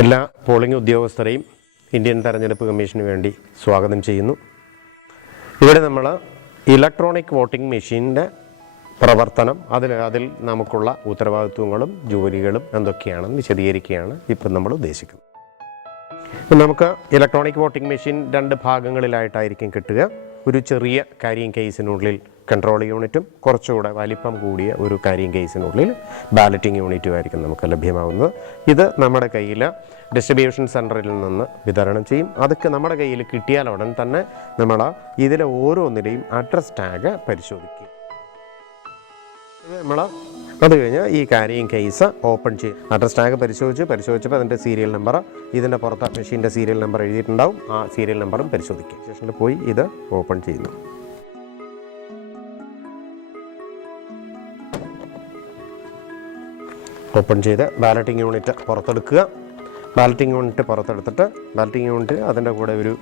എല്ലാ പോളിംഗ് ഉദ്യോഗസ്ഥരെയും ഇന്ത്യൻ തെരഞ്ഞെടുപ്പ് കമ്മീഷന് വേണ്ടി സ്വാഗതം ചെയ്യുന്നു. ഇവിടെ നമ്മൾ ഇലക്ട്രോണിക് വോട്ടിംഗ് മെഷീൻ്റെ പ്രവർത്തനം, അതിൽ നമുക്കുള്ള ഉത്തരവാദിത്വങ്ങളും ജോലികളും എന്തൊക്കെയാണെന്ന് വിശദീകരിക്കുകയാണ് ഇപ്പം നമ്മൾ ഉദ്ദേശിക്കുന്നത്. നമുക്ക് ഇലക്ട്രോണിക് വോട്ടിംഗ് മെഷീൻ 2 ഭാഗങ്ങളിലായിട്ടായിരിക്കും കിട്ടുക. ഒരു ചെറിയ കാരിയിങ് കേസിനുള്ളിൽ കൺട്രോൾ യൂണിറ്റും കുറച്ചുകൂടെ വലിപ്പം കൂടിയ ഒരു കാരിയിങ് കേസിനുള്ളിൽ ബാലറ്റിംഗ് യൂണിറ്റും ആയിരിക്കും നമുക്ക് ലഭ്യമാവുന്നത്. ഇത് നമ്മുടെ കയ്യിൽ ഡിസ്ട്രിബ്യൂഷൻ സെൻറ്ററിൽ നിന്ന് വിതരണം ചെയ്യും. അതൊക്കെ നമ്മുടെ കയ്യിൽ കിട്ടിയാൽ ഉടൻ തന്നെ നമ്മൾ ഇതിലെ ഓരോന്നിലെയും അഡ്രസ് ടാഗ് പരിശോധിക്കും. അത് കഴിഞ്ഞ് ഈ കാരിയിങ് കേസ് ഓപ്പൺ ചെയ്യും. അഡ്രസ് ടാഗ് പരിശോധിച്ചപ്പോൾ അതിൻ്റെ സീരിയൽ നമ്പർ, ഇതിൻ്റെ പുറത്ത് മെഷീൻ്റെ സീരിയൽ നമ്പർ എഴുതിയിട്ടുണ്ടാവും. ആ സീരിയൽ നമ്പറും പരിശോധിക്കും. സ്റ്റേഷനിൽ പോയി ഇത് ഓപ്പൺ ചെയ്യുന്നു. ഓപ്പൺ ചെയ്ത് ബാലറ്റിംഗ് യൂണിറ്റ് പുറത്തെടുക്കുക. ബാലറ്റിംഗ് യൂണിറ്റ് അതിൻ്റെ കൂടെ ഒരു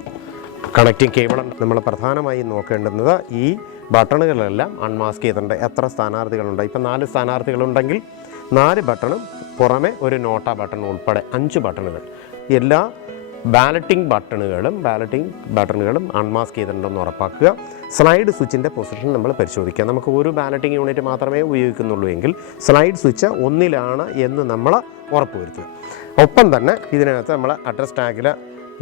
കണക്റ്റിംഗ് കേബിളാണ്. നമ്മൾ പ്രധാനമായും നോക്കേണ്ടുന്നത് ഈ ബട്ടണുകളെല്ലാം അൺമാസ്ക് ചെയ്തിട്ടുണ്ട്. എത്ര സ്ഥാനാർത്ഥികളുണ്ട്? ഇപ്പം 4 സ്ഥാനാർത്ഥികളുണ്ടെങ്കിൽ 4 ബട്ടണും പുറമെ ഒരു നോട്ട ബട്ടൺ ഉൾപ്പെടെ 5 ബട്ടണുകൾ, എല്ലാ ബാലറ്റിംഗ് ബട്ടണുകളും അൺമാസ്ക് ചെയ്തിട്ടുണ്ടെന്ന് ഉറപ്പാക്കുക. സ്ലൈഡ് സ്വിച്ചിൻ്റെ പൊസിഷൻ നമ്മൾ പരിശോധിക്കുക. നമുക്ക് ഒരു ബാലറ്റിംഗ് യൂണിറ്റ് മാത്രമേ ഉപയോഗിക്കുന്നുള്ളൂ എങ്കിൽ സ്ലൈഡ് സ്വിച്ച് 1-ലാണ് എന്ന് നമ്മൾ ഉറപ്പുവരുത്തുക. ഒപ്പം തന്നെ ഇതിനകത്ത് നമ്മൾ അഡ്രസ് ടാഗിൽ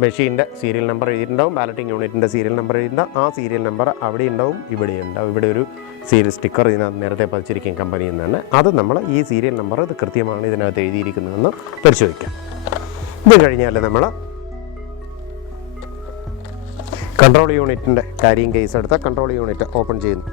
മെഷീൻ്റെ സീരിയൽ നമ്പർ എഴുതിയിട്ടുണ്ടാവും, ബാലറ്റിംഗ് യൂണിറ്റിൻ്റെ സീരിയൽ നമ്പർ എഴുതിയിട്ടുണ്ടാവും. ആ സീരിയൽ നമ്പർ അവിടെ ഉണ്ടാവും, ഇവിടെ ഉണ്ടാവും. ഇവിടെ ഒരു സീരിയൽ സ്റ്റിക്കർ ഇതിനകത്ത് നേരത്തെ പതിച്ചിരിക്കും കമ്പനിയിൽ നിന്ന് തന്നെ. അത് നമ്മൾ ഈ സീരിയൽ നമ്പർ ഇത് കൃത്യമാണ് ഇതിനകത്ത് എഴുതിയിരിക്കുന്നതെന്ന് പരിശോധിക്കാം. ഇത് കഴിഞ്ഞാൽ നമ്മൾ കൺട്രോൾ യൂണിറ്റിൻ്റെ കാരിയിങ് കേസ് എടുത്ത കൺട്രോൾ യൂണിറ്റ് ഓപ്പൺ ചെയ്യുന്നു.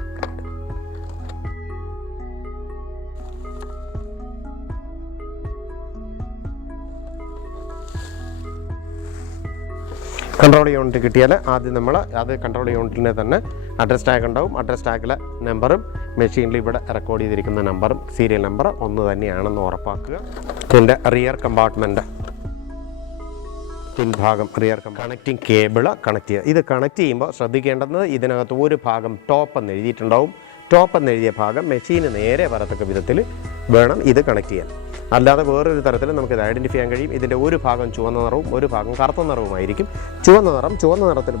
കൺട്രോൾ യൂണിറ്റ് കിട്ടിയാൽ ആദ്യം നമ്മൾ കൺട്രോൾ യൂണിറ്റിൻ്റെ തന്നെ അഡ്രസ് ടാഗ് ഉണ്ടാവും. അഡ്രസ് ടാഗിലെ നമ്പറും മെഷീനിൽ ഇവിടെ റെക്കോർഡ് ചെയ്തിരിക്കുന്ന നമ്പറും സീരിയൽ നമ്പർ ഒന്ന് തന്നെയാണെന്ന് ഉറപ്പാക്കുക. ഇതിൻ്റെ റിയർ കമ്പാർട്ട്മെൻറ്റ് പിൻഭാഗം കണക്റ്റിംഗ് കേബിൾ കണക്ട് ചെയ്യുക. ഇത് കണക്ട് ചെയ്യുമ്പോൾ ശ്രദ്ധിക്കേണ്ടത് ഇതിനകത്ത് ഒരു ഭാഗം ടോപ്പ് എന്ന് എഴുതിയിട്ടുണ്ടാവും. ടോപ്പ് എന്നെഴുതിയ ഭാഗം മെഷീന് നേരെ വരത്തക്ക വിധത്തിൽ വേണം ഇത് കണക്ട് ചെയ്യാൻ. അല്ലാതെ വേറൊരു തരത്തിൽ നമുക്കിത് ഐഡൻറ്റിഫൈ ചെയ്യാൻ കഴിയും. ഇതിൻ്റെ ഒരു ഭാഗം ചുവന്ന നിറവും ഒരു ഭാഗം കറുത്ത നിറവുമായിരിക്കും. ചുവന്ന നിറത്തിൽ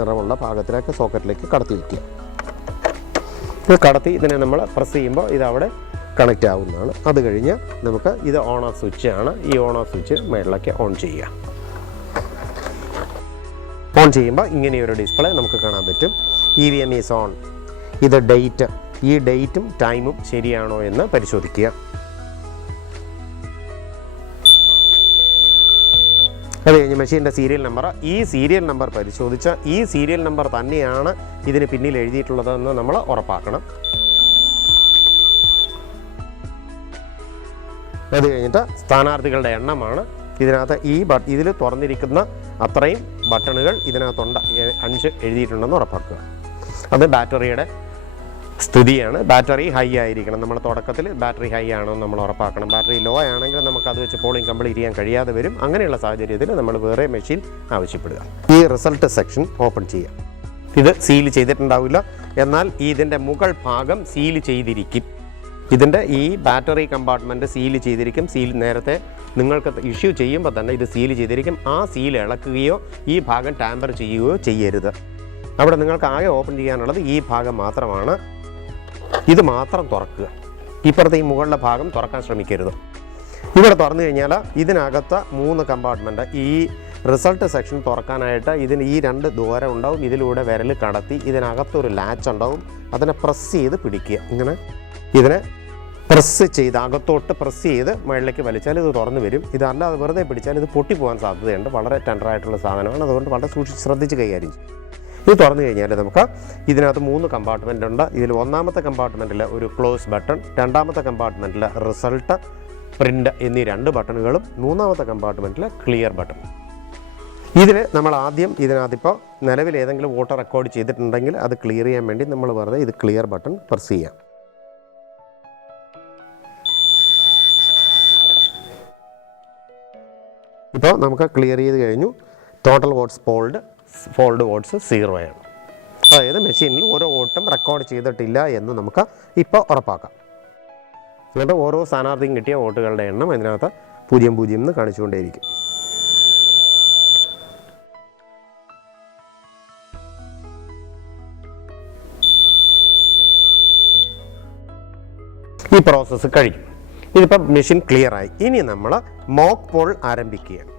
നിറമുള്ള ഭാഗത്തിലേക്ക് സോക്കറ്റിലേക്ക് കടത്തി വയ്ക്കുക. ഇത് കടത്തി ഇതിനെ നമ്മൾ പ്രസ് ചെയ്യുമ്പോൾ ഇതവിടെ കണക്റ്റ് ആവുന്നതാണ്. അത് കഴിഞ്ഞ് നമുക്ക് ഇത് ഓൺ ഓഫ് സ്വിച്ച് ആണ്. ഈ ഓൺ ഓഫ് സ്വിച്ച് മേളിലേക്ക് ഓൺ ചെയ്യുക. ഓൺ ചെയ്യുമ്പോൾ ഇങ്ങനെയൊരു ഡിസ്പ്ലേ നമുക്ക് കാണാൻ പറ്റും. EVM is on. ഇത് ഡേറ്റ്, ഈ ഡേറ്റും ടൈമും ശരിയാണോ എന്ന് പരിശോധിക്കുക. അത് കഴിഞ്ഞ് മെഷീൻ്റെ സീരിയൽ നമ്പർ, ഈ സീരിയൽ നമ്പർ പരിശോധിച്ച് ഈ സീരിയൽ നമ്പർ തന്നെയാണ് ഇതിന് പിന്നിൽ എഴുതിയിട്ടുള്ളതെന്ന് നമ്മൾ ഉറപ്പാക്കണം. അത് കഴിഞ്ഞിട്ട് സ്ഥാനാർത്ഥികളുടെ എണ്ണമാണ് ഇതിനകത്ത് ഇതിൽ തുറന്നിരിക്കുന്ന അത്രയും ബട്ടണുകൾ ഇതിനകത്തുണ്ട്. 5 എഴുതിയിട്ടുണ്ടെന്ന് ഉറപ്പാക്കുക. അത് ബാറ്ററിയുടെ സ്ഥിതിയാണ്. ബാറ്ററി ഹൈ ആയിരിക്കണം. നമ്മൾ തുടക്കത്തിൽ ബാറ്ററി ഹൈ ആണോ നമ്മൾ ഉറപ്പാക്കണം. ബാറ്ററി ലോ ആണെങ്കിൽ നമുക്ക് അത് വെച്ച് പോളിംഗ് കംപ്ലീറ്റ് ചെയ്യാൻ കഴിയാതെ വരും. അങ്ങനെയുള്ള സാഹചര്യത്തിൽ നമ്മൾ വേറെ മെഷീൻ ആവശ്യപ്പെടുക. ഈ റിസൾട്ട് സെക്ഷൻ ഓപ്പൺ ചെയ്യാം. ഇത് സീൽ ചെയ്തിട്ടുണ്ടാവില്ല, എന്നാൽ ഇതിൻ്റെ മുകൾ ഭാഗം സീൽ ചെയ്തിരിക്കും. ഇതിൻ്റെ ഈ ബാറ്ററി കമ്പാർട്ട്മെൻറ്റ് സീൽ ചെയ്തിരിക്കും. സീൽ നേരത്തെ നിങ്ങൾക്ക് ഇഷ്യൂ ചെയ്യുമ്പോൾ തന്നെ ഇത് സീൽ ചെയ്തിരിക്കും. ആ സീൽ ഇളക്കുകയോ ഈ ഭാഗം ടാമ്പർ ചെയ്യുകയോ ചെയ്യരുത്. അവിടെ നിങ്ങൾക്ക് ആകെ ഓപ്പൺ ചെയ്യാനുള്ളത് ഈ ഭാഗം മാത്രമാണ്. ഇത് മാത്രം തുറക്കുക. ഇപ്പുറത്തെ ഈ മുകളിലെ ഭാഗം തുറക്കാൻ ശ്രമിക്കരുത്. ഇവിടെ തുറന്നു കഴിഞ്ഞാൽ ഇതിനകത്ത് 3 കമ്പാർട്ട്മെൻറ്റ്. ഈ റിസൾട്ട് സെക്ഷൻ തുറക്കാനായിട്ട് ഇതിന് ഈ 2 ദ്വാരം ഉണ്ടാവും. ഇതിലൂടെ വിരൽ കടത്തി ഇതിനകത്തൊരു ലാച്ച് ഉണ്ടാവും. അതിനെ പ്രസ് ചെയ്ത് പിടിക്കുക. ഇങ്ങനെ ഇതിനെ പ്രസ് ചെയ്ത് അകത്തോട്ട് പ്രസ് ചെയ്ത് മുകളിലേക്ക് വലിച്ചാൽ ഇത് തുറന്നു വരും. ഇതല്ലാതെ വെറുതെ പിടിച്ചാൽ ഇത് പൊട്ടിപ്പോകാൻ സാധ്യതയുണ്ട്. വളരെ ടെൻഡറായിട്ടുള്ള സാധനമാണ്. അതുകൊണ്ട് വളരെ ശ്രദ്ധിച്ച് കൈകാര്യം ചെയ്യും. ഇത് തുറന്നു കഴിഞ്ഞാൽ നമുക്ക് ഇതിനകത്ത് 3 കമ്പാർട്ട്മെൻ്റ് ഉണ്ട്. ഇതിൽ 1ാമത്തെ കമ്പാർട്ട്മെൻറ്റിൽ ഒരു ക്ലോസ് ബട്ടൺ, 2ാമത്തെ കമ്പാർട്ട്മെൻറ്റിൽ റിസൾട്ട്, പ്രിൻ്റ് എന്നീ 2 ബട്ടണുകളും 3ാമത്തെ കമ്പാർട്ട്മെൻറ്റിൽ ക്ലിയർ ബട്ടൺ. ഇതിൽ നമ്മൾ ആദ്യം ഇതിനകത്തിപ്പോൾ നിലവിൽ ഏതെങ്കിലും വോട്ട് റെക്കോർഡ് ചെയ്തിട്ടുണ്ടെങ്കിൽ അത് ക്ലിയർ ചെയ്യാൻ വേണ്ടി നമ്മൾ വെറുതെ ഇത് ക്ലിയർ ബട്ടൺ പ്രസ് ചെയ്യാം. ഇപ്പോൾ നമുക്ക് ക്ലിയർ ചെയ്ത് കഴിഞ്ഞു. ടോട്ടൽ വോട്ട്സ് ഫോൾഡ് വോട്ട്സ് 0 ആണ്. അതായത് മെഷീനിൽ ഓരോ വോട്ടും റെക്കോർഡ് ചെയ്തിട്ടില്ല എന്ന് നമുക്ക് ഇപ്പോൾ ഉറപ്പാക്കാം. എന്നിട്ട് ഓരോ സ്ഥാനാർത്ഥിക്കും കിട്ടിയ വോട്ടുകളുടെ എണ്ണം ഇതിനകത്ത് 00 എന്ന് കാണിച്ചുകൊണ്ടേയിരിക്കും. ഈ പ്രോസസ്സ് കഴിഞ്ഞു. ഇതിപ്പോൾ മെഷീൻ ക്ലിയറായി. ഇനി നമ്മൾ മോക്ക് പോൾ ആരംഭിക്കുകയാണ്.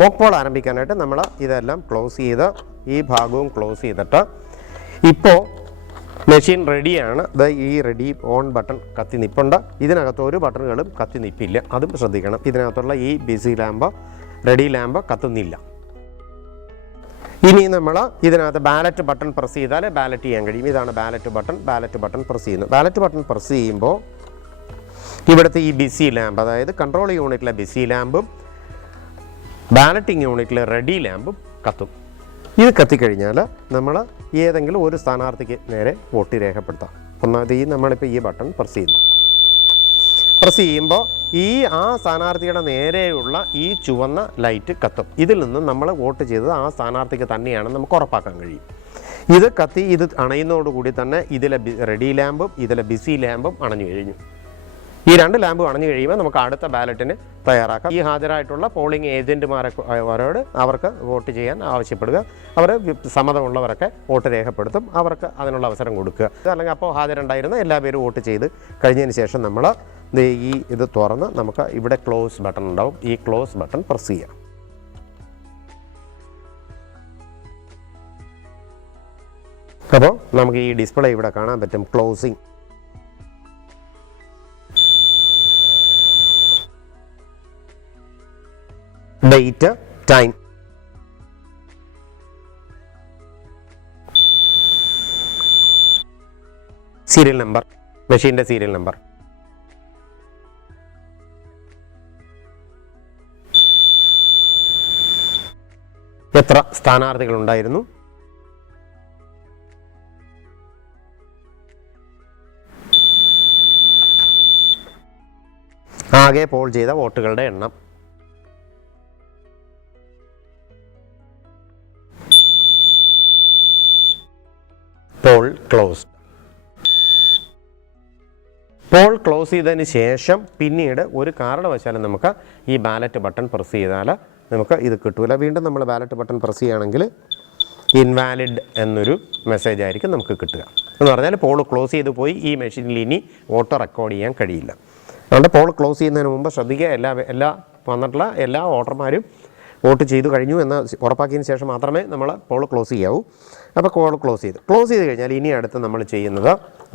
മോക്ക് പോൾ ആരംഭിക്കാനായിട്ട് നമ്മൾ ഇതെല്ലാം ക്ലോസ് ചെയ്ത് ഈ ഭാഗവും ക്ലോസ് ചെയ്തിട്ട് ഇപ്പോൾ മെഷീൻ റെഡിയാണ്. ഈ റെഡി ഓൺ ബട്ടൺ കത്തി നിൽപ്പുണ്ട്. ഇതിനകത്ത് ഒരു ബട്ടണുകളും കത്തി നിൽപ്പില്ല, അതും ശ്രദ്ധിക്കണം. ഇതിനകത്തുള്ള ഈ ബിസി ലാമ്പ് റെഡി ലാമ്പ് കത്തുന്നില്ല. ഇനി നമ്മൾ ഇതിനകത്ത് ബാലറ്റ് ബട്ടൺ പ്രസ് ചെയ്താൽ ബാലറ്റ് ചെയ്യാൻ കഴിയും. ഇതാണ് ബാലറ്റ് ബട്ടൺ പ്രസ് ചെയ്യുന്നു. ബാലറ്റ് ബട്ടൺ പ്രസ് ചെയ്യുമ്പോൾ ഇവിടുത്തെ ഈ ബിസി ലാമ്പ്, അതായത് കൺട്രോൾ യൂണിറ്റിലെ ബിസി ലാമ്പും ബാലറ്റിംഗ് യൂണിറ്റിലെ റെഡി ലാമ്പും കത്തും. ഇത് കത്തിക്കഴിഞ്ഞാൽ നമ്മൾ ഏതെങ്കിലും ഒരു സ്ഥാനാർത്ഥിക്ക് നേരെ വോട്ട് രേഖപ്പെടുത്താം. ഒന്നാമത് നമ്മളിപ്പോൾ ഈ ബട്ടൺ പ്രസ് ചെയ്യുന്നു. പ്രസ് ചെയ്യുമ്പോൾ ആ സ്ഥാനാർത്ഥിയുടെ നേരെയുള്ള ഈ ചുവന്ന ലൈറ്റ് കത്തും. ഇതിൽ നിന്ന് നമ്മൾ വോട്ട് ചെയ്തത് ആ സ്ഥാനാർത്ഥിക്ക് തന്നെയാണെന്ന് നമുക്ക് ഉറപ്പാക്കാൻ കഴിയും. ഇത് കത്തി ഇത് അണയുന്നതോടുകൂടി തന്നെ ഇതിലെ റെഡി ലാമ്പും ഇതിലെ ബിസി ലാമ്പും അണഞ്ഞു കഴിഞ്ഞു. ഈ രണ്ട് ലാമ്പും അണഞ്ഞു കഴിയുമ്പോൾ നമുക്ക് അടുത്ത ബാലറ്റിന് തയ്യാറാക്കാം. ഈ ഹാജരായിട്ടുള്ള പോളിംഗ് ഏജൻറ്റുമാരോട് അവർക്ക് വോട്ട് ചെയ്യാൻ ആവശ്യപ്പെടുക. അവർ സമ്മതമുള്ളവരൊക്കെ വോട്ട് രേഖപ്പെടുത്തും. അവർക്ക് അതിനുള്ള അവസരം കൊടുക്കുക. അല്ലെങ്കിൽ അപ്പോൾ ഹാജരുണ്ടായിരുന്ന എല്ലാ പേരും വോട്ട് ചെയ്ത് കഴിഞ്ഞതിന് ശേഷം നമ്മൾ ഇത് തുറന്ന് നമുക്ക് ഇവിടെ ക്ലോസ് ബട്ടൺ ഉണ്ടാവും. ഈ ക്ലോസ് ബട്ടൺ പ്രസ് ചെയ്യാം. അപ്പോൾ നമുക്ക് ഈ ഡിസ്പ്ലേ ഇവിടെ കാണാൻ പറ്റും. Closing, date, time, serial number, മെഷീൻ്റെ സീരിയൽ നമ്പർ, എത്ര സ്ഥാനാർത്ഥികൾ ഉണ്ടായിരുന്നു, ആകെ പോൾ ചെയ്ത വോട്ടുകളുടെ എണ്ണം, പോൾ ക്ലോസ്. പോൾ ക്ലോസ് ചെയ്തതിന് ശേഷം പിന്നീട് ഒരു കാരണവശാലും നമുക്ക് ഈ ബാലറ്റ് ബട്ടൺ പ്രസ് ചെയ്താൽ നമുക്ക് ഇത് കിട്ടൂല. വീണ്ടും നമ്മൾ ബാലറ്റ് ബട്ടൺ പ്രസ് ചെയ്യുകയാണെങ്കിൽ ഇൻവാലിഡ് എന്നൊരു മെസ്സേജ് ആയിരിക്കും നമുക്ക് കിട്ടുക. എന്ന് പറഞ്ഞാൽ പോൾ ക്ലോസ് ചെയ്ത് പോയി, ഈ മെഷീനിൽ ഇനി വോട്ട് റെക്കോർഡ് ചെയ്യാൻ കഴിയില്ല. അതുകൊണ്ട് പോൾ ക്ലോസ് ചെയ്യുന്നതിന് മുമ്പ് ശ്രദ്ധിക്കുക, വന്നിട്ടുള്ള എല്ലാ വോട്ടർമാരും വോട്ട് ചെയ്തു കഴിഞ്ഞു എന്ന് ഉറപ്പാക്കിയതിന് ശേഷം മാത്രമേ നമ്മൾ പോൾ ക്ലോസ് ചെയ്യാവൂ. അപ്പോൾ പോൾ ക്ലോസ് ചെയ്ത് കഴിഞ്ഞാൽ ഇനി അടുത്ത് നമ്മൾ ചെയ്യുന്നത്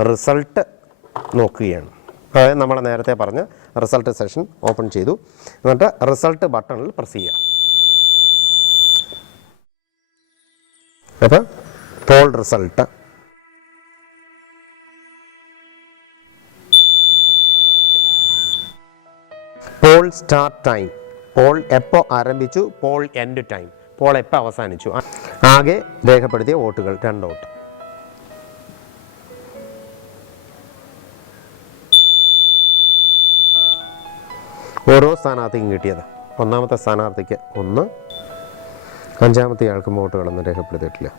റിസൾട്ട് നോക്കുകയാണ്. അതായത് നമ്മൾ നേരത്തെ പറഞ്ഞ റിസൾട്ട് സെഷൻ ഓപ്പൺ ചെയ്തു. എന്നിട്ട് റിസൾട്ട് ബട്ടണിൽ പ്രസ് ചെയ്യുക. അപ്പോൾ poll result, poll start time, poll എപ്പോൾ ആരംഭിച്ചു, പോൾ എൻഡ് ടൈം, പോൾ എപ്പോൾ അവസാനിച്ചു, ആകെ രേഖപ്പെടുത്തിയ വോട്ടുകൾ 2 വോട്ട്. ഓരോ സ്ഥാനാർത്ഥിക്കും കിട്ടിയത്. ഒന്നാമത്തെ സ്ഥാനാർത്ഥിക്ക് 1, അഞ്ചാമത്തെ ആൾക്ക് വോട്ടുകളൊന്നും രേഖപ്പെടുത്തിയിട്ടില്ല.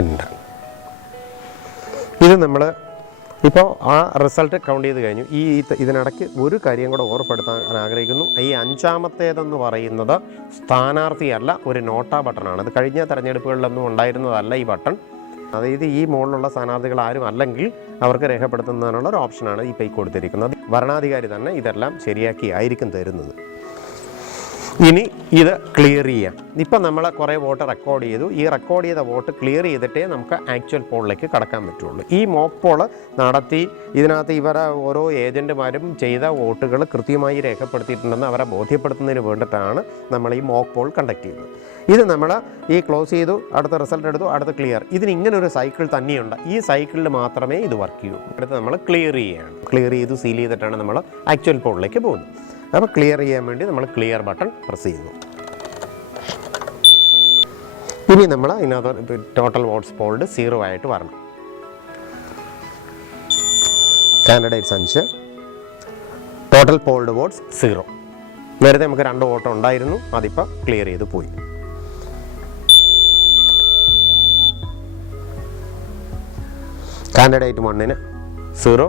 എൻഡ്. ഇത് നമ്മൾ ഇപ്പോൾ ആ റിസൾട്ട് കൗണ്ട് ചെയ്ത് കഴിഞ്ഞു. ഇതിനിടയ്ക്ക് ഒരു കാര്യം കൂടെ ഓർപ്പെടുത്താൻ ആഗ്രഹിക്കുന്നു. ഈ 5ാമത്തേതെന്ന് പറയുന്നത് സ്ഥാനാർത്ഥിയല്ല, ഒരു നോട്ടാ ബട്ടണാണ്. അത് കഴിഞ്ഞ തെരഞ്ഞെടുപ്പുകളിലൊന്നും ഉണ്ടായിരുന്നതല്ല ഈ ബട്ടൺ. അതായത് ഈ മുകളിലുള്ള സ്ഥാനാർത്ഥികൾ ആരും അല്ലെങ്കിൽ അവർക്ക് രേഖപ്പെടുത്തുന്നതിനുള്ള ഒരു ഓപ്ഷനാണ് ഇപ്പോൾ ഈ കൊടുത്തിരിക്കുന്നത്. ഭരണാധികാരി തന്നെ ഇതെല്ലാം ശരിയാക്കി ആയിരിക്കും തരുന്നത്. ഇനി ഇത് ക്ലിയർ ചെയ്യാം. ഇപ്പം നമ്മൾ കുറേ വോട്ട് റെക്കോർഡ് ചെയ്തു. ഈ റെക്കോർഡ് ചെയ്ത വോട്ട് ക്ലിയർ ചെയ്തിട്ടേ നമുക്ക് ആക്ച്വൽ പോളിലേക്ക് കടക്കാൻ പറ്റുള്ളൂ. ഈ മോക്ക് പോൾ നടത്തി ഇതിനകത്ത് ഇവരെ ഓരോ ഏജൻറ്റുമാരും ചെയ്ത വോട്ടുകൾ കൃത്യമായി രേഖപ്പെടുത്തിയിട്ടുണ്ടെന്ന് അവരെ ബോധ്യപ്പെടുത്തുന്നതിന് വേണ്ടിയിട്ടാണ് നമ്മൾ ഈ മോക്ക് പോൾ കണ്ടക്ട് ചെയ്യുന്നത്. ഇത് നമ്മൾ ഈ ക്ലോസ് ചെയ്തു, അടുത്ത റിസൾട്ട് എടുത്തു, അടുത്ത ക്ലിയർ. ഇതിന് ഇങ്ങനൊരു സൈക്കിൾ തന്നെയുണ്ട്. ഈ സൈക്കിളിൽ മാത്രമേ ഇത് വർക്ക് ചെയ്യൂ. അടുത്ത് നമ്മൾ ക്ലിയർ ചെയ്യുകയാണ്. ക്ലിയർ ചെയ്തു സീൽ ചെയ്തിട്ടാണ് നമ്മൾ ആക്ച്വൽ പോളിലേക്ക് പോകുന്നത്. അപ്പോൾ ക്ലിയർ ചെയ്യാൻ വേണ്ടി നമ്മൾ ക്ലിയർ ബട്ടൺ പ്രസ് ചെയ്യുന്നു. ഇനി നമ്മൾ ഇതിനകത്ത് ടോട്ടൽ വോട്ട്സ് പോൾഡ് 0 ആയിട്ട് വരണം. Candidates 5, total polled votes 0. നേരത്തെ നമുക്ക് 2 വോട്ട് ഉണ്ടായിരുന്നു, അതിപ്പോൾ ക്ലിയർ ചെയ്ത് പോയി. കാൻഡിഡേറ്റ് 1ന് 0,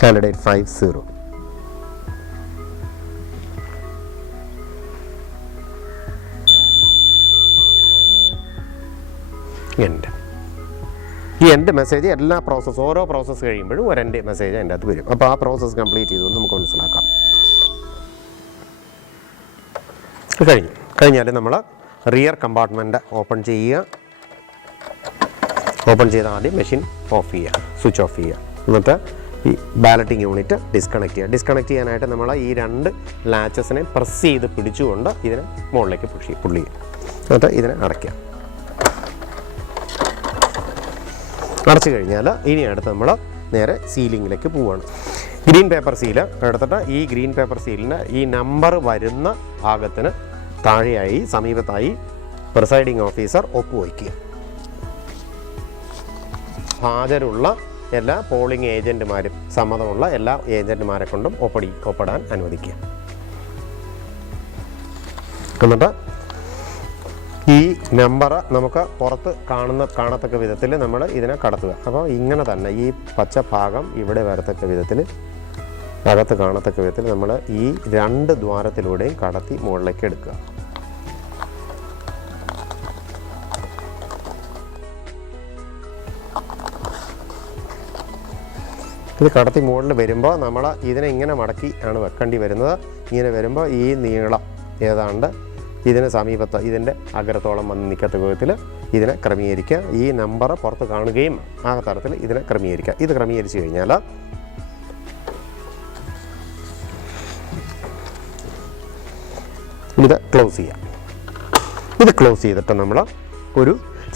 കാൻഡിഡേറ്റ് 5 0. എൻഡ്. ഈ എൻഡ് മെസ്സേജ് എല്ലാ പ്രോസസ്സ് ഓരോ പ്രോസസ്സ് കഴിയുമ്പോഴും ഒരു എൻഡ് മെസ്സേജ് അതിൻ്റെ അകത്ത് വരും. അപ്പോൾ ആ പ്രോസസ്സ് കംപ്ലീറ്റ് ചെയ്തു നമുക്ക് മനസ്സിലാക്കാം. കഴിഞ്ഞാൽ നമ്മൾ റിയർ കമ്പാർട്ട്മെൻറ്റ് ഓപ്പൺ ചെയ്യുക. ഓപ്പൺ ചെയ്ത് ആദ്യം മെഷീൻ ഓഫ് ചെയ്യുക, സ്വിച്ച് ഓഫ് ചെയ്യുക. എന്നിട്ട് ഈ ബാലറ്റിംഗ് യൂണിറ്റ് ഡിസ്കണക്ട് ചെയ്യുക. ഡിസ്കണക്ട് ചെയ്യാനായിട്ട് നമ്മൾ ഈ 2 ലാച്ചസിനെ പ്രസ് ചെയ്ത് പിടിച്ചുകൊണ്ട് ഇതിനെ മുകളിലേക്ക് പുള്ളി ചെയ്യുക. എന്നിട്ട് ഇതിനെ അടയ്ക്കുക. അടച്ചു കഴിഞ്ഞാൽ ഇനി അടുത്ത് നമ്മൾ നേരെ സീലിങ്ങിലേക്ക് പോവുകയാണ്. ഗ്രീൻ പേപ്പർ സീല് എടുത്തിട്ട് ഈ ഗ്രീൻ പേപ്പർ സീലിന് ഈ നമ്പർ വരുന്ന ഭാഗത്തിന് താഴെയായി സമീപത്തായി പ്രിസൈഡിംഗ് ഓഫീസർ ഒപ്പുവയ്ക്കുക. ഹാജരുള്ള എല്ലാ പോളിംഗ് ഏജൻറ്റുമാരും സമ്മതമുള്ള എല്ലാ ഏജൻറ്റുമാരെ കൊണ്ടും ഒപ്പിടാൻ അനുവദിക്കുക. എന്നിട്ട് ഈ നമ്പർ നമുക്ക് പുറത്ത് കാണത്തക്ക വിധത്തിൽ നമ്മൾ ഇതിനെ കടത്തുക. അപ്പോൾ ഇങ്ങനെ തന്നെ ഈ പച്ച ഭാഗം ഇവിടെ വരത്തക്ക വിധത്തിൽ അകത്ത് കാണത്തക്ക വിധത്തിൽ നമ്മൾ ഈ 2 ദ്വാരത്തിലൂടെയും കടത്തി മുകളിലേക്ക് എടുക്കുക. ഇത് കടത്തി മുകളിൽ വരുമ്പോൾ നമ്മൾ ഇതിനെ ഇങ്ങനെ മടക്കി ആണ് വെക്കേണ്ടി വരുന്നത്. ഇങ്ങനെ വരുമ്പോൾ ഈ നീളം ഏതാണ്ട് ഇതിന് സമീപത്ത് ഇതിൻ്റെ അഗ്രത്തോളം വന്ന് നിൽക്കത്തക്ക വിധത്തിൽ ഇതിനെ ക്രമീകരിക്കുക. ഈ നമ്പർ പുറത്ത് കാണുകയും ആ തരത്തിൽ ഇതിനെ ക്രമീകരിക്കുക. ഇത് ക്രമീകരിച്ച് കഴിഞ്ഞാൽ ഇത് ക്ലോസ് ചെയ്യാം. ഇത് ക്ലോസ് ചെയ്തിട്ട് നമ്മൾ ഒരു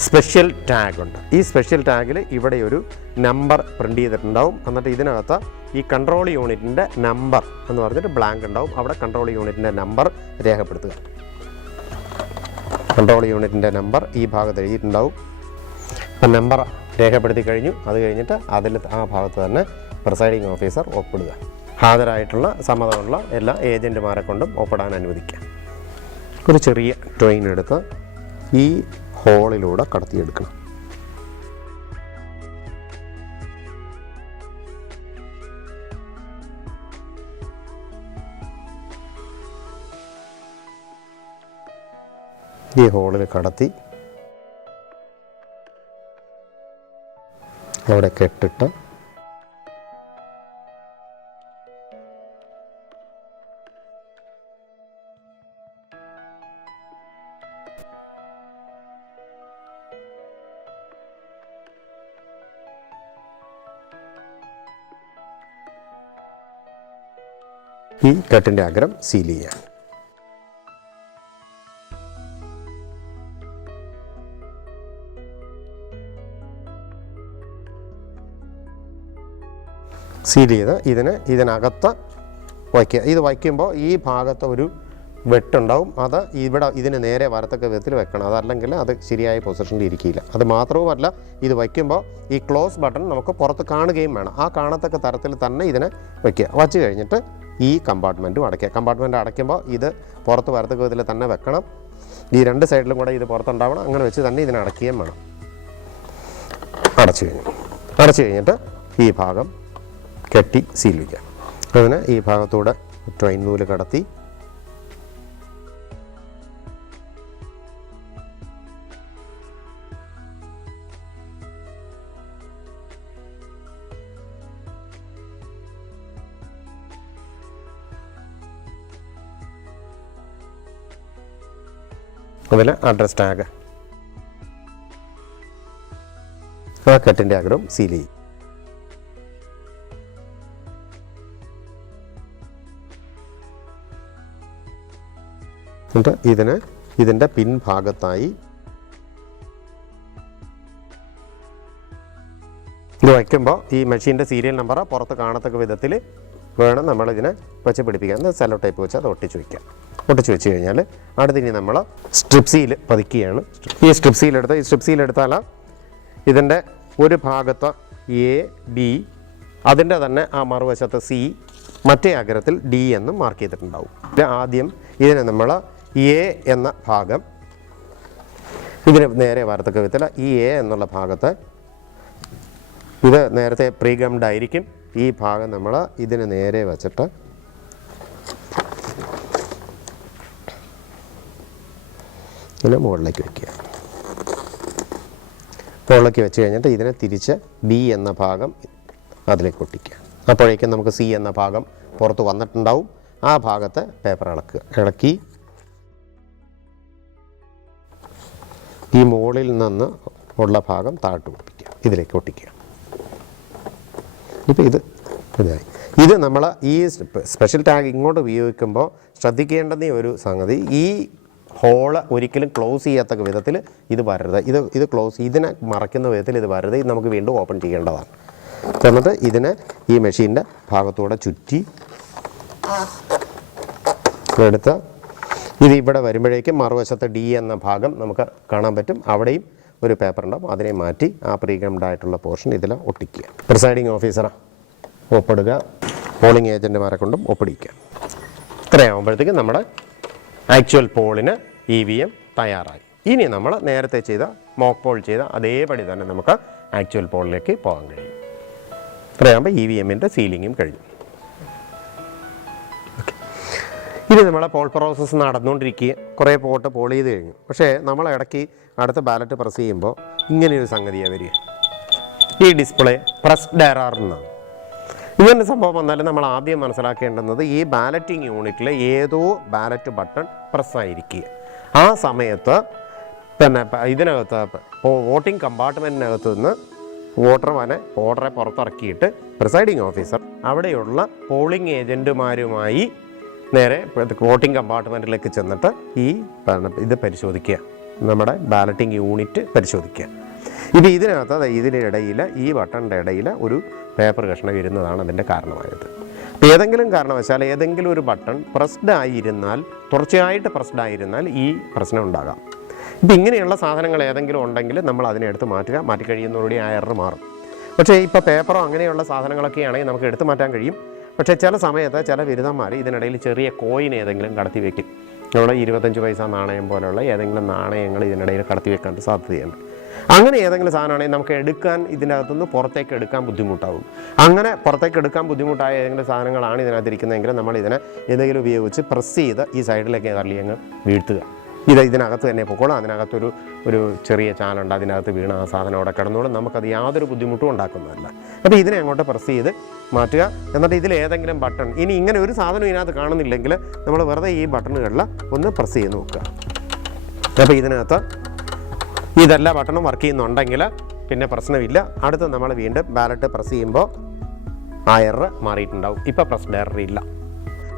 സ്പെഷ്യൽ ടാഗ് ഉണ്ട്. ഈ സ്പെഷ്യൽ ടാഗിൽ ഇവിടെ ഒരു നമ്പർ പ്രിൻ്റ് ചെയ്തിട്ടുണ്ടാവും. എന്നിട്ട് ഇതിനകത്ത് ഈ കൺട്രോൾ യൂണിറ്റിൻ്റെ നമ്പർ എന്ന് പറഞ്ഞിട്ട് ബ്ലാങ്ക് ഉണ്ടാവും. അവിടെ കൺട്രോൾ യൂണിറ്റിൻ്റെ നമ്പർ രേഖപ്പെടുത്തുക. കൺട്രോൾ യൂണിറ്റിൻ്റെ നമ്പർ ഈ ഭാഗത്ത് എഴുതിയിട്ടുണ്ടാവും. അപ്പം നമ്പർ രേഖപ്പെടുത്തി കഴിഞ്ഞു. അത് കഴിഞ്ഞിട്ട് അതിൽ ആ ഭാഗത്ത് തന്നെ പ്രിസൈഡിംഗ് ഓഫീസർ ഒപ്പിടുക. ഹാജരായിട്ടുള്ള സമ്മതമുള്ള എല്ലാ ഏജൻറ്റുമാരെ കൊണ്ടും ഒപ്പിടാൻ അനുവദിക്കുക. ഒരു ചെറിയ ട്രെയിൻ എടുത്ത് ഈ ഹോളിലൂടെ കടത്തിയെടുക്കണം. ഈ ഹോളിൽ കടത്തി അവിടെ കെട്ടിട്ട് ഈ കെട്ടിൻ്റെ അഗ്രം സീൽ ചെയ്യാം. സീൽ ചെയ്ത് ഇതിനകത്ത് വയ്ക്കുക. ഇത് വയ്ക്കുമ്പോൾ ഈ ഭാഗത്ത് ഒരു വെട്ടുണ്ടാവും. അത് ഇവിടെ ഇതിന് നേരെ വരത്തക്ക വിധത്തിൽ വെക്കണം. അതല്ലെങ്കിൽ അത് ശരിയായ പൊസിഷനിൽ ഇരിക്കില്ല. അത് മാത്രവുമല്ല, ഇത് വയ്ക്കുമ്പോൾ ഈ ക്ലോസ് ബട്ടൺ നമുക്ക് പുറത്ത് കാണുകയും വേണം. ആ കാണത്തക്ക തരത്തിൽ തന്നെ ഇതിനെ വയ്ക്കുക. വച്ച് കഴിഞ്ഞിട്ട് ഈ കമ്പാർട്ട്മെൻറ്റും അടയ്ക്കുക. കമ്പാർട്ട്മെൻറ്റ് അടയ്ക്കുമ്പോൾ ഇത് പുറത്ത് വരത്തക്ക വിധത്തിൽ തന്നെ വെക്കണം. ഈ 2 സൈഡിലും കൂടെ ഇത് പുറത്തുണ്ടാവണം. അങ്ങനെ വെച്ച് തന്നെ ഇതിനെ അടയ്ക്കുകയും വേണം. അടച്ചു കഴിഞ്ഞിട്ട് ഈ ഭാഗം കെട്ടി സീൽ വയ്ക്കുക. അതിന് ഈ ഭാഗത്തൂടെ ട്രെയിൻ നൂല് കടത്തി അതിൽ അഡ്രസ് ടാഗ് ആ കെട്ടിൻ്റെ അഗ്രം സീൽ ചെയ്യും. എന്നിട്ട് ഇതിൻ്റെ പിൻഭാഗത്തായി ഇത് വയ്ക്കുമ്പോൾ ഈ മെഷീൻ്റെ സീരിയൽ നമ്പർ പുറത്ത് കാണത്തക്ക വിധത്തിൽ വേണം നമ്മളിതിനെ വെച്ച് പിടിപ്പിക്കാൻ. സെല്ലോ ടൈപ്പ് വെച്ച് അത് ഒട്ടിച്ച് വയ്ക്കാം. ഒട്ടിച്ച് വെച്ച് കഴിഞ്ഞാൽ അടുത്തിനി നമ്മൾ സ്ട്രിപ്പ് സീൽ പതിക്കുകയാണ്. ഈ സ്ട്രിപ്പ് സീൽ എടുത്താൽ ഇതിൻ്റെ ഒരു ഭാഗത്ത് എ ബി, അതിൻ്റെ തന്നെ ആ മറുവശത്ത് സി, മറ്റേ അഗ്രത്തിൽ ഡി എന്നും മാർക്ക് ചെയ്തിട്ടുണ്ടാവും. ആദ്യം ഇതിനെ നമ്മൾ എ എന്ന ഭാഗം ഇതിന് നേരെ വരത്തക്ക വിധത്തിൽ ഈ എ എന്നുള്ള ഭാഗത്ത് ഇത് നേരത്തെ പ്രീഗംഡ് ആയിരിക്കും. ഈ ഭാഗം നമ്മൾ ഇതിന് നേരെ വച്ചിട്ട് ഇതിന് മുകളിലേക്ക് വയ്ക്കുക. മുകളിലേക്ക് വെച്ച് കഴിഞ്ഞിട്ട് ഇതിനെ തിരിച്ച് ബി എന്ന ഭാഗം അതിലേക്ക് ഒട്ടിക്കുക. അപ്പോഴേക്കും നമുക്ക് സി എന്ന ഭാഗം പുറത്ത് വന്നിട്ടുണ്ടാവും. ആ ഭാഗത്ത് പേപ്പർ ഇളക്കി ഈ മുകളിൽ നിന്ന് ഉള്ള ഭാഗം താഴോട്ട് ഒട്ടിക്കുക, ഇതിലേക്ക് ഒട്ടിക്കുക. ഇപ്പോൾ ഇത് നമ്മൾ ഈ സ്പെഷ്യൽ ടാഗ് ഇങ്ങോട്ട് ഉപയോഗിക്കുമ്പോൾ ശ്രദ്ധിക്കേണ്ടുന്ന ഒരു സംഗതി, ഈ ഹോള് ഒരിക്കലും ക്ലോസ് ചെയ്യാത്ത വിധത്തിൽ ഇത് വരരുത്. ഇത് ഇതിനെ മറയ്ക്കുന്ന വിധത്തിൽ ഇത് വരരുത്. ഇത് നമുക്ക് വീണ്ടും ഓപ്പൺ ചെയ്യേണ്ടതാണ്. എന്നിട്ട് ഇതിനെ ഈ മെഷീൻ്റെ ഭാഗത്തൂടെ ചുറ്റി എടുത്ത് ഇത് ഇവിടെ വരുമ്പോഴേക്കും മറുവശത്ത് ഡി എന്ന ഭാഗം നമുക്ക് കാണാൻ പറ്റും. അവിടെയും ഒരു പേപ്പർ ഉണ്ടാവും. അതിനെ മാറ്റി ആ പ്രീഗംഡ് ആയിട്ടുള്ള പോർഷൻ ഇതിൽ ഒട്ടിക്കുക. പ്രിസൈഡിങ് ഓഫീസറെ ഒപ്പിടുക, പോളിംഗ് ഏജൻറ്റുമാരെ കൊണ്ടും ഒപ്പിടിക്കുക. ഇത്രയാകുമ്പോഴത്തേക്കും നമ്മുടെ ആക്ച്വൽ പോളിന് EVM തയ്യാറായി. ഇനി നമ്മൾ നേരത്തെ ചെയ്ത മോക്ക് പോൾ ചെയ്ത അതേപടി തന്നെ നമുക്ക് ആക്ച്വൽ പോളിലേക്ക് പോകാൻ കഴിയും. ഇത്രയാകുമ്പോൾ EVMൻ്റെ സീലിങ്ങും കഴിഞ്ഞു. ഇനി നമ്മളെ പോൾ പ്രോസസ്സ് നടന്നുകൊണ്ടിരിക്കുക. കുറേ പോട്ട് പോൾ ചെയ്ത് കഴിഞ്ഞു. പക്ഷേ നമ്മൾ ഇടയ്ക്ക് അടുത്ത ബാലറ്റ് പ്രസ് ചെയ്യുമ്പോൾ ഇങ്ങനെയൊരു സംഗതിയാണ് വരിക. ഈ ഡിസ്പ്ലേ പ്രസ്ഡ് എറർ എന്നാണ്. ഇങ്ങനെ സംഭവം വന്നാലും നമ്മൾ ആദ്യം മനസ്സിലാക്കേണ്ടുന്നത് ഈ ബാലറ്റിംഗ് യൂണിറ്റിൽ ഏതോ ബാലറ്റ് ബട്ടൺ പ്രസ്സായിരിക്കുക. ആ സമയത്ത് പിന്നെ ഇതിനകത്ത് വോട്ടിംഗ് കമ്പാർട്ട്മെൻറ്റിനകത്ത് നിന്ന് വോട്ടറെ പുറത്തിറക്കിയിട്ട് പ്രിസൈഡിങ് ഓഫീസർ അവിടെയുള്ള പോളിംഗ് ഏജൻറ്റുമാരുമായി നേരെ വോട്ടിംഗ് കമ്പാർട്ട്മെൻറ്റിലേക്ക് ചെന്നിട്ട് ഇത് പരിശോധിക്കുക, നമ്മുടെ ബാലറ്റിംഗ് യൂണിറ്റ് പരിശോധിക്കുക. ഇപ്പോൾ ഇതിനകത്ത് ഇതിനിടയിൽ ഈ ബട്ടണിൻ്റെ ഇടയിൽ ഒരു പേപ്പർ കഷ്ണം ഇരുന്നതാണ് അതിൻ്റെ കാരണമായത്. ഏതെങ്കിലും കാരണവശാൽ ഏതെങ്കിലും ഒരു ബട്ടൺ പ്രസ്ഡ് ആയിരുന്നാൽ, തുടർച്ചയായിട്ട് പ്രസ്ഡ് ആയിരുന്നാൽ ഈ പ്രശ്നം ഉണ്ടാകാം. ഇപ്പം ഇങ്ങനെയുള്ള സാധനങ്ങൾ ഏതെങ്കിലും ഉണ്ടെങ്കിൽ നമ്മൾ അതിനെ എടുത്ത് മാറ്റുക. മാറ്റി കഴിയുന്നതോടുകൂടി ആ എറർ മാറും. പക്ഷേ ഇപ്പോൾ പേപ്പറോ അങ്ങനെയുള്ള സാധനങ്ങളൊക്കെ ആണെങ്കിൽ നമുക്ക് എടുത്തു മാറ്റാൻ കഴിയും. പക്ഷേ ചില സമയത്ത് ചില ബിരുദന്മാർ ഇതിനിടയിൽ ചെറിയ കോയിൻ ഏതെങ്കിലും കടത്തി വയ്ക്കും. നമ്മൾ 25 പൈസ നാണയം പോലെയുള്ള ഏതെങ്കിലും നാണയങ്ങൾ ഇതിനിടയിൽ കടത്തി വെക്കാൻ സാധ്യതയുണ്ട്. അങ്ങനെ ഏതെങ്കിലും സാധനമാണെങ്കിൽ നമുക്ക് എടുക്കാൻ ഇതിനകത്തുനിന്ന് പുറത്തേക്ക് എടുക്കാൻ ബുദ്ധിമുട്ടാവും. അങ്ങനെ പുറത്തേക്ക് എടുക്കാൻ ബുദ്ധിമുട്ടായ ഏതെങ്കിലും സാധനങ്ങളാണ് ഇതിനകത്തിരിക്കുന്നതെങ്കിൽ നമ്മൾ ഇതിനെ എന്തെങ്കിലും ഉപയോഗിച്ച് പ്രസ് ചെയ്ത് ഈ സൈഡിലേക്ക് തള്ളി അങ്ങ് വീഴ്ത്തുക. ഇതിനകത്ത് തന്നെ പൊക്കോളും. അതിനകത്തൊരു ചെറിയ ചാലുണ്ട്, അതിനകത്ത് വീണ ആ സാധനം അവിടെ കിടന്നോളും. നമുക്കത് യാതൊരു ബുദ്ധിമുട്ടും ഉണ്ടാക്കുന്നതല്ല. അപ്പോൾ ഇതിനെ അങ്ങോട്ട് പ്രസ് ചെയ്ത് മാറ്റുക. എന്നിട്ട് ഇതിലേതെങ്കിലും ബട്ടൺ, ഇനി ഇങ്ങനെ ഒരു സാധനം ഇതിനകത്ത് കാണുന്നില്ലെങ്കിൽ നമ്മൾ വെറുതെ ഈ ബട്ടണുകളിൽ ഒന്ന് പ്രസ് ചെയ്ത് നോക്കുക. അപ്പോൾ ഇതിനകത്ത് ഇതെല്ലാ ബട്ടണും വർക്ക് ചെയ്യുന്നുണ്ടെങ്കിൽ പിന്നെ പ്രശ്നമില്ല. അടുത്ത് നമ്മൾ വീണ്ടും ബാലറ്റ് പ്രസ് ചെയ്യുമ്പോൾ ആ എറർ മാറിയിട്ടുണ്ടാവും. ഇപ്പോൾ പ്രസ്ഡ് എറർ ഇല്ല.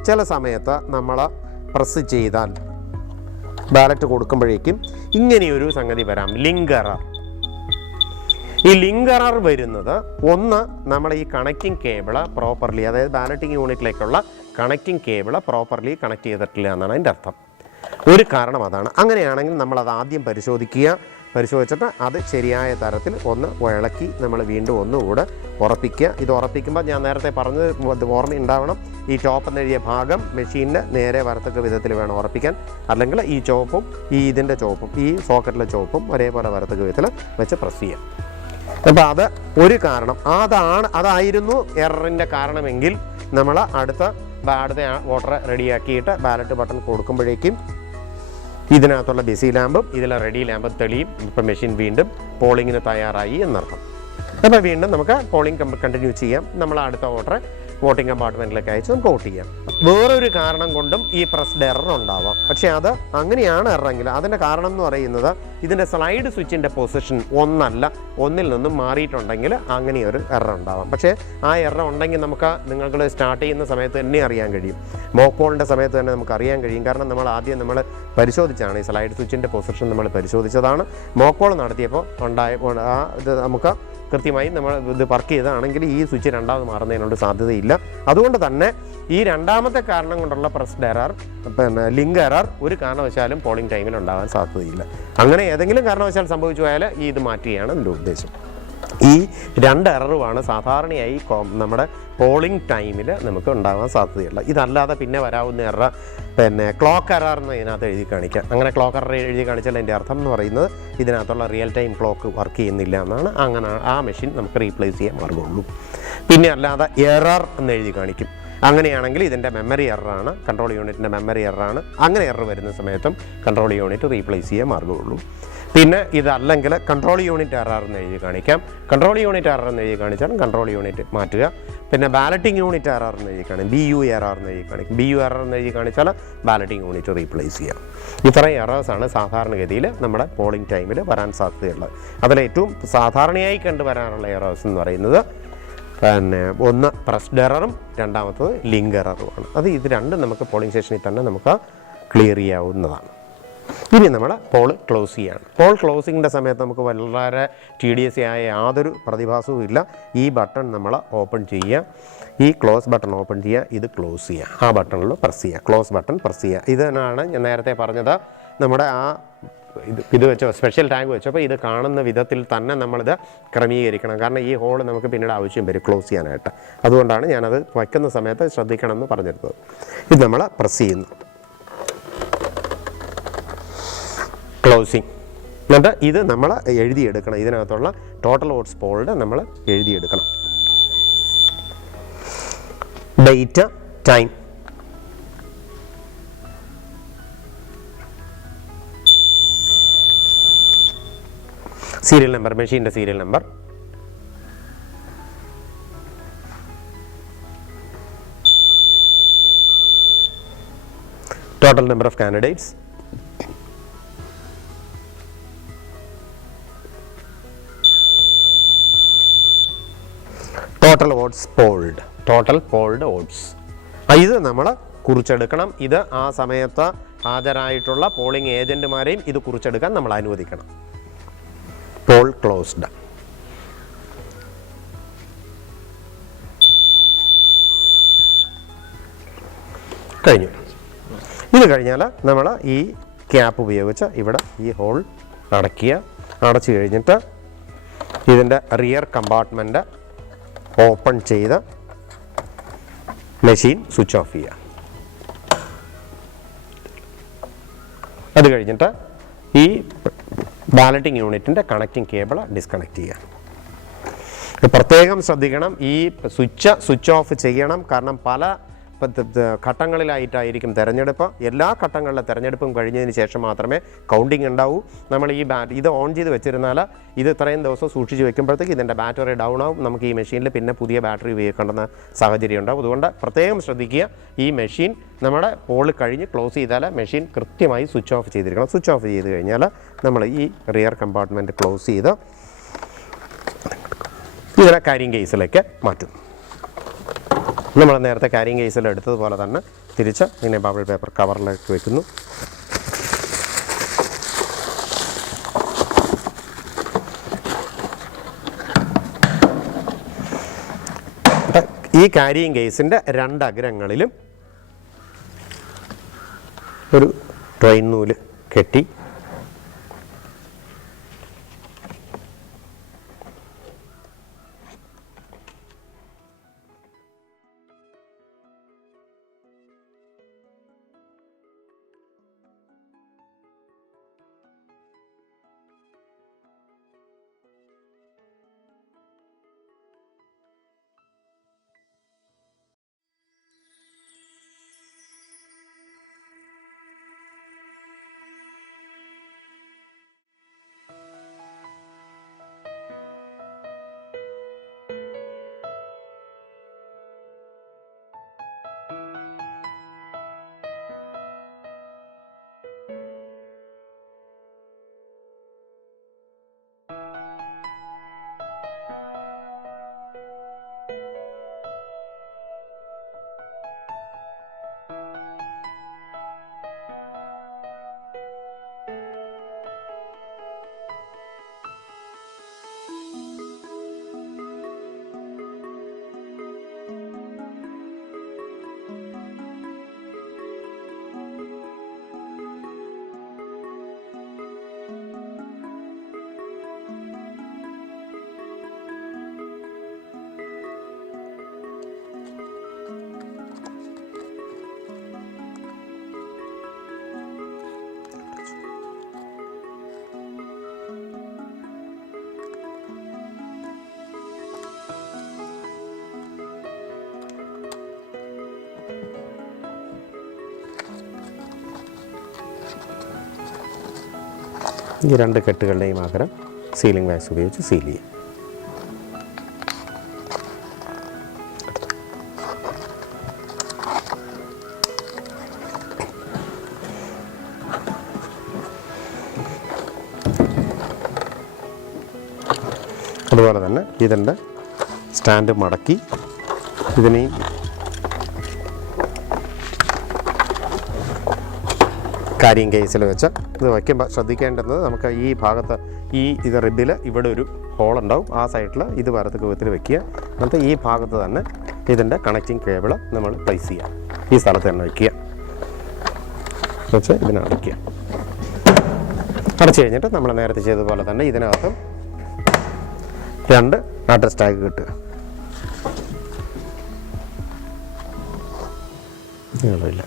ചില സമയത്ത് നമ്മൾ പ്രസ് ചെയ്താൽ ബാലറ്റ് കൊടുക്കുമ്പോഴേക്കും ഇങ്ങനെയൊരു സംഗതി വരാം, ലിങ്ക് എറർ. ഈ ലിങ്ക് എറർ വരുന്നത് ഒന്ന്, നമ്മൾ ഈ കണക്റ്റിംഗ് കേബിള് പ്രോപ്പർലി, അതായത് ബാലറ്റിംഗ് യൂണിറ്റിലേക്കുള്ള കണക്റ്റിംഗ് കേബിള് പ്രോപ്പർലി കണക്ട് ചെയ്തിട്ടില്ല എന്നാണ് അതിൻ്റെ അർത്ഥം. ഒരു കാരണം അതാണ്. അങ്ങനെയാണെങ്കിൽ നമ്മളത് ആദ്യം പരിശോധിച്ചിട്ട് അത് ശരിയായ തരത്തിൽ ഒന്ന് ഇളക്കി നമ്മൾ വീണ്ടും ഒന്നുകൂടെ ഉറപ്പിക്കുക. ഇത് ഉറപ്പിക്കുമ്പോൾ ഞാൻ നേരത്തെ പറഞ്ഞത് ഓർമ്മയുണ്ടാവണം, ഈ ടോപ്പ് എന്നെഴുതിയ ഭാഗം മെഷീനിന് നേരെ വരത്തക്ക വിധത്തിൽ വേണം ഉറപ്പിക്കാൻ. അല്ലെങ്കിൽ ഈ ചോപ്പും ഇതിൻ്റെ ചോപ്പും ഈ സോക്കറ്റിലെ ചോപ്പും ഒരേപോലെ വരത്തക്ക വിധത്തിൽ വെച്ച് പ്രസ് ചെയ്യാം. അപ്പോൾ അത് ഒരു കാരണം, അതായിരുന്നു എററിൻ്റെ കാരണമെങ്കിൽ നമ്മൾ അടുത്ത വോട്ടറെ റെഡിയാക്കിയിട്ട് ബാലറ്റ് ബട്ടൺ കൊടുക്കുമ്പോഴേക്കും ഇതിനകത്തുള്ള ബിസി ലാമ്പും ഇതിലെ റെഡി ലാമ്പും തെളിയും. ഇപ്പം മെഷീൻ വീണ്ടും പോളിങ്ങിന് തയ്യാറായി എന്നർത്ഥം. അപ്പോൾ വീണ്ടും നമുക്ക് പോളിംഗ് കണ്ടിന്യൂ ചെയ്യാം. നമ്മൾ അടുത്ത വോട്ടറെ വോട്ടിംഗ് കമ്പാർട്ട്മെൻറ്റിലേക്ക് അയച്ച് നമുക്ക് വോട്ട് ചെയ്യാം. വേറൊരു കാരണം കൊണ്ടും ഈ പ്രസ്ഡ് എറർ ഉണ്ടാവാം. പക്ഷേ അത് അങ്ങനെയാണ് എററെങ്കിൽ അതിൻ്റെ കാരണം എന്ന് പറയുന്നത് ഇതിൻ്റെ സ്ലൈഡ് സ്വിച്ചിൻ്റെ പൊസിഷൻ ഒന്നിൽ നിന്നും മാറിയിട്ടുണ്ടെങ്കിൽ അങ്ങനെയൊരു എറർ ഉണ്ടാവാം. പക്ഷേ ആ എറർ ഉണ്ടെങ്കിൽ നിങ്ങൾക്ക് സ്റ്റാർട്ട് ചെയ്യുന്ന സമയത്ത് തന്നെ അറിയാൻ കഴിയും. മോക്ക് പോളിൻ്റെ സമയത്ത് തന്നെ നമുക്ക് അറിയാൻ കഴിയും. കാരണം നമ്മൾ ആദ്യം പരിശോധിച്ചാണ് ഈ സ്ലൈഡ് സ്വിച്ചിൻ്റെ പൊസിഷൻ നമ്മൾ പരിശോധിച്ചതാണ്. മോക്ക് പോൾ നടത്തിയപ്പോൾ ഇത് നമുക്ക് കൃത്യമായി നമ്മൾ ഇത് വർക്ക് ചെയ്തതാണെങ്കിൽ ഈ സ്വിച്ച് രണ്ടാമത് മാറുന്നതിനുള്ള സാധ്യതയില്ല. അതുകൊണ്ട് തന്നെ ഈ രണ്ടാമത്തെ കാരണം കൊണ്ടുള്ള പ്രസ്ഡ് എറർ, ലിങ്ക് എറർ ഒരു കാരണവശാലും പോളിംഗ് ടൈമിൽ ഉണ്ടാകാൻ സാധ്യതയില്ല. അങ്ങനെ ഏതെങ്കിലും കാരണവശാൽ സംഭവിച്ചു പോയാൽ ഇത് മാറ്റുകയാണ് എൻ്റെ ഉദ്ദേശം. ഈ രണ്ട് എററുമാണ് സാധാരണയായി നമ്മുടെ പോളിംഗ് ടൈമിൽ നമുക്ക് ഉണ്ടാകാൻ സാധ്യതയുള്ളത്. ഇതല്ലാതെ പിന്നെ വരാവുന്ന എറർ ക്ലോക്ക് എറർ എന്ന് ഇതിനകത്ത് എഴുതി കാണിക്കാം. അങ്ങനെ ക്ലോക്ക് എറർ എഴുതി കാണിച്ചാൽ അതിൻ്റെ അർത്ഥം എന്ന് പറയുന്നത് ഇതിനകത്തുള്ള റിയൽ ടൈം ക്ലോക്ക് വർക്ക് ചെയ്യുന്നില്ല എന്നാണ്. അങ്ങനെ ആ മെഷീൻ നമുക്ക് റീപ്ലേസ് ചെയ്യാൻ മാർഗമുള്ളൂ. പിന്നെ അല്ലാതെ എറർ എന്ന് എഴുതി കാണിക്കും. അങ്ങനെയാണെങ്കിൽ ഇതിൻ്റെ മെമ്മറി എററാണ്, കൺട്രോൾ യൂണിറ്റിൻ്റെ മെമ്മറി എററാണ്. അങ്ങനെ എറർ വരുന്ന സമയത്തും കൺട്രോൾ യൂണിറ്റ് റീപ്ലേസ് ചെയ്യാൻ മാർഗ്ഗമുള്ളൂ. പിന്നെ ഇതല്ലെങ്കിൽ കൺട്രോൾ യൂണിറ്റ് എറർ എന്ന് എഴുതി കാണിക്കാം. കൺട്രോൾ യൂണിറ്റ് എറർ എന്ന് എഴുതി കാണിച്ചാൽ കൺട്രോൾ യൂണിറ്റ് മാറ്റുക. പിന്നെ ബാലറ്റിംഗ് യൂണിറ്റ് എറർ എന്ന് എഴുതി കാണിക്കും, BU എറർ എന്ന് എഴുതി കാണിക്കും. BU എറർ എന്ന് എഴുതി കാണിച്ചാൽ ബാലറ്റിംഗ് യൂണിറ്റ് റീപ്ലേസ് ചെയ്യാം. ഇത്രയും എറേഴ്സാണ് സാധാരണഗതിയിൽ നമ്മുടെ പോളിംഗ് ടൈമിൽ വരാൻ സാധ്യതയുള്ളത്. അതിലേറ്റവും സാധാരണയായി കണ്ടുവരാനുള്ള എറേഴ്സ് എന്ന് പറയുന്നത് പിന്നെ ഒന്ന് പ്രസ്ഡ് എററും രണ്ടാമത്തത് ലിങ്ക് എററുമാണ്. ഇത് രണ്ടും നമുക്ക് പോളിംഗ് സ്റ്റേഷനിൽ തന്നെ നമുക്ക് ക്ലിയർ ചെയ്യാവുന്നതാണ്. ഇനി നമ്മൾ പോൾ ക്ലോസ് ചെയ്യാണ്. പോൾ ക്ലോസിങ്ങിൻ്റെ സമയത്ത് നമുക്ക് വളരെ TDS ആയ യാതൊരു പ്രതിഭാസവും ഇല്ല. ഈ ബട്ടൺ നമ്മൾ ഓപ്പൺ ചെയ്യുക, ഈ ക്ലോസ് ബട്ടൺ ഓപ്പൺ ചെയ്യുക, ഇത് ക്ലോസ് ചെയ്യുക, ആ ബട്ടണിൽ പ്രസ് ചെയ്യുക, ക്ലോസ് ബട്ടൺ പ്രസ് ചെയ്യുക. ഇതിനാണ് ഞാൻ നേരത്തെ പറഞ്ഞത്, നമ്മുടെ ആ ഇത് വെച്ചോ സ്പെഷ്യൽ ടാങ്ക് വെച്ചപ്പോൾ ഇത് കാണുന്ന വിധത്തിൽ തന്നെ നമ്മളിത് ക്രമീകരിക്കണം. കാരണം ഈ ഹോൾ നമുക്ക് പിന്നീട് ആവശ്യം വരും ക്ലോസ് ചെയ്യാനായിട്ട്. അതുകൊണ്ടാണ് ഞാനത് വയ്ക്കുന്ന സമയത്ത് ശ്രദ്ധിക്കണം എന്ന് പറഞ്ഞിരുന്നത്. ഇത് നമ്മൾ പ്രസ് ചെയ്യുന്നു, ക്ലോസിങ്. എന്നിട്ട് ഇത് നമ്മൾ എഴുതിയെടുക്കണം. ഇതിനകത്തുള്ള ടോട്ടൽ വോട്ട്സ് പോൾഡ് നമ്മൾ എഴുതിയെടുക്കണം. ഡേറ്റ്, ടൈം, സീരിയൽ നമ്പർ, മെഷീൻ്റെ serial number, total number of candidates, total votes polled, total polled votes. ഇത് നമ്മൾ കുറിച്ചെടുക്കണം. ഇത് ആ സമയത്ത് ഹാജരായിട്ടുള്ള പോളിംഗ് ഏജൻറ്റുമാരെയും ഇത് കുറിച്ചെടുക്കാൻ നമ്മൾ അനുവദിക്കണം. Poll closed. കഴിഞ്ഞു. ഇത് കഴിഞ്ഞാൽ നമ്മൾ ഈ ക്യാപ്പ് ഉപയോഗിച്ച് ഇവിടെ ഈ ഹോൾ അടയ്ക്കുക. അടച്ചു കഴിഞ്ഞിട്ട് ഇതിൻ്റെ റിയർ കമ്പാർട്ട്മെൻറ്റ് ഓപ്പൺ ചെയ്ത് മെഷീൻ സ്വിച്ച് ഓഫ് ചെയ്യുക. അത് കഴിഞ്ഞിട്ട് ഈ ബാലറ്റിംഗ് യൂണിറ്റിൻ്റെ കണക്റ്റിംഗ് കേബിൾ ഡിസ്കണക്ട് ചെയ്യുക. പ്രത്യേകം ശ്രദ്ധിക്കണം, ഈ സ്വിച്ച് ഓഫ് ചെയ്യണം. കാരണം പല ഘട്ടങ്ങളിലായിട്ടായിരിക്കും തിരഞ്ഞെടുപ്പ്. എല്ലാ ഘട്ടങ്ങളിലെ തിരഞ്ഞെടുപ്പും കഴിഞ്ഞതിന് ശേഷം മാത്രമേ കൗണ്ടിങ് ഉണ്ടാവൂ. നമ്മൾ ഈ ഇത് ഓൺ ചെയ്ത് വെച്ചിരുന്നാൽ ഇത് ഇത്രയും ദിവസം സൂക്ഷിച്ച് വെക്കുമ്പോഴത്തേക്ക് ഇതിൻ്റെ ബാറ്ററി ഡൗൺ ആവും. നമുക്ക് ഈ മെഷീനിൽ പിന്നെ പുതിയ ബാറ്ററി ഉപയോഗിക്കേണ്ടുന്ന സാഹചര്യം ഉണ്ടാവും. അതുകൊണ്ട് പ്രത്യേകം ശ്രദ്ധിക്കുക, ഈ മെഷീൻ നമ്മുടെ പോൾ കഴിഞ്ഞ് ക്ലോസ് ചെയ്താൽ മെഷീൻ കൃത്യമായി സ്വിച്ച് ഓഫ് ചെയ്തിരിക്കണം. സ്വിച്ച് ഓഫ് ചെയ്ത് കഴിഞ്ഞാൽ നമ്മൾ ഈ റിയർ കമ്പാർട്ട്മെൻറ്റ് ക്ലോസ് ചെയ്ത് ഇതിനെ കാരിങ് കേസിലേക്ക് മാറ്റും. നമ്മൾ നേരത്തെ കാരിങ് കേസിൽ എടുത്തതുപോലെ തന്നെ തിരിച്ച് ഇങ്ങനെ ബബിൾ പേപ്പർ കവറിലേക്ക് വെക്കുന്നു. ഈ കാരിങ് കേസിൻ്റെ രണ്ടഗ്രങ്ങളിലും ഒരു ട്രെയിൻ നൂല് കെട്ടി ഈ 2 കെട്ടുകളുടെയും ആകരം സീലിംഗ് വാക്സ് ഉപയോഗിച്ച് സീൽ ചെയ്യും. അതുപോലെ തന്നെ ഇതിൻ്റെ സ്റ്റാൻഡ് മടക്കി ഇതിനെയും കാരിങ് കേസിൽ വെച്ച് ഇത് വയ്ക്കുമ്പോൾ ശ്രദ്ധിക്കേണ്ടത് നമുക്ക് ഈ ഭാഗത്ത് ഇത് റിബിൽ ഇവിടെ ഒരു ഹോൾ ഉണ്ടാവും. ആ സൈഡിൽ ഇത് വരത്തക്ക വിധത്തിൽ വെക്കുക. എന്നിട്ട് ഈ ഭാഗത്ത് തന്നെ ഇതിൻ്റെ കണക്റ്റിംഗ് കേബിൾ നമ്മൾ പ്ലേസ് ചെയ്യുക. ഈ സ്ഥലത്ത് തന്നെ വയ്ക്കുക. വെച്ച് ഇതിനടയ്ക്കുക. അടച്ചു കഴിഞ്ഞിട്ട് നമ്മൾ നേരത്തെ ചെയ്തതുപോലെ തന്നെ ഇതിനകത്തും 2 അഡ്രസ് ടാഗ് കിട്ടുക. ഇല്ല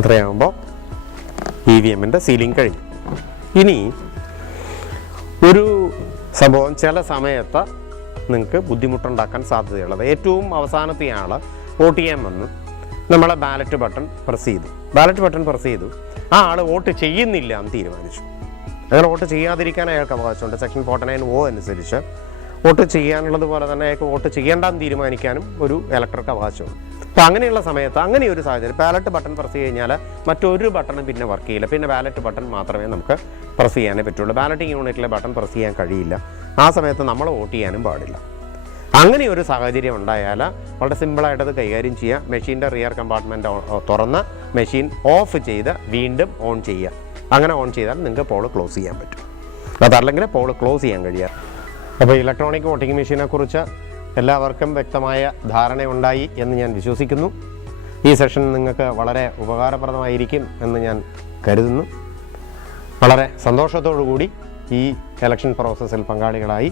ഇത്രയാകുമ്പോൾ EVM-ൻ്റെ സീലിംഗ് കഴിഞ്ഞു. ഇനി ഒരു സംഭവം ചില സമയത്ത് നിങ്ങൾക്ക് ബുദ്ധിമുട്ടുണ്ടാക്കാൻ സാധ്യതയുള്ളത്, ഏറ്റവും അവസാനത്തെ ആൾ വോട്ട് ചെയ്യാൻ വന്ന് നമ്മളെ ബാലറ്റ് ബട്ടൺ പ്രസ് ചെയ്തു. ആ ആൾ വോട്ട് ചെയ്യുന്നില്ല എന്ന് തീരുമാനിച്ചു. അങ്ങനെ വോട്ട് ചെയ്യാതിരിക്കാൻ അയാൾക്ക് അവകാശമുണ്ട്. സെക്ഷൻ 49(o) അനുസരിച്ച് വോട്ട് ചെയ്യാനുള്ളത് പോലെ തന്നെ അയാൾക്ക് വോട്ട് ചെയ്യേണ്ടെന്ന് തീരുമാനിക്കാനും ഒരു ഇലക്ടർക്ക് അവകാശമുണ്ട്. അപ്പോൾ അങ്ങനെയുള്ള സമയത്ത് അങ്ങനെ ഒരു സാഹചര്യം ബാലറ്റ് ബട്ടൺ പ്രസ് കഴിഞ്ഞാൽ മറ്റൊരു ബട്ടണും പിന്നെ വർക്ക് ചെയ്യില്ല. പിന്നെ ബാലറ്റ് ബട്ടൺ മാത്രമേ നമുക്ക് പ്രസ് ചെയ്യാനേ പറ്റുള്ളൂ. ബാലറ്റിംഗ് യൂണിറ്റിലെ ബട്ടൺ പ്രസ് ചെയ്യാൻ കഴിയില്ല. ആ സമയത്ത് നമ്മൾ വോട്ട് ചെയ്യാനും പാടില്ല. അങ്ങനെ ഒരു സാഹചര്യം ഉണ്ടായാൽ വളരെ സിമ്പിളായിട്ടത് കൈകാര്യം ചെയ്യുക. മെഷീൻ്റെ റിയർ കമ്പാർട്ട്മെൻറ്റ് തുറന്ന് മെഷീൻ ഓഫ് ചെയ്ത് വീണ്ടും ഓൺ ചെയ്യുക. അങ്ങനെ ഓൺ ചെയ്താൽ നിങ്ങൾക്ക് പോൾ ക്ലോസ് ചെയ്യാൻ പറ്റും. അതല്ലെങ്കിൽ പോൾ ക്ലോസ് ചെയ്യാൻ കഴിയാം. അപ്പോൾ ഇലക്ട്രോണിക് വോട്ടിംഗ് മെഷീനെക്കുറിച്ച് എല്ലാവർക്കും വ്യക്തമായ ധാരണയുണ്ടായി എന്ന് ഞാൻ വിശ്വസിക്കുന്നു. ഈ സെഷൻ നിങ്ങൾക്ക് വളരെ ഉപകാരപ്രദമായിരിക്കും എന്ന് ഞാൻ കരുതുന്നു. വളരെ സന്തോഷത്തോടു കൂടി ഈ ഇലക്ഷൻ പ്രോസസ്സിൽ പങ്കാളികളായി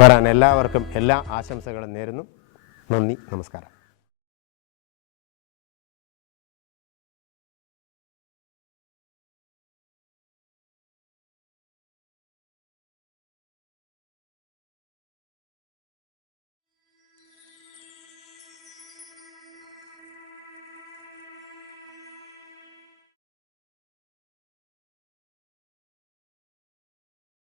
വരാൻ എല്ലാവർക്കും എല്ലാ ആശംസകളും നേരുന്നു. നന്ദി, നമസ്കാരം.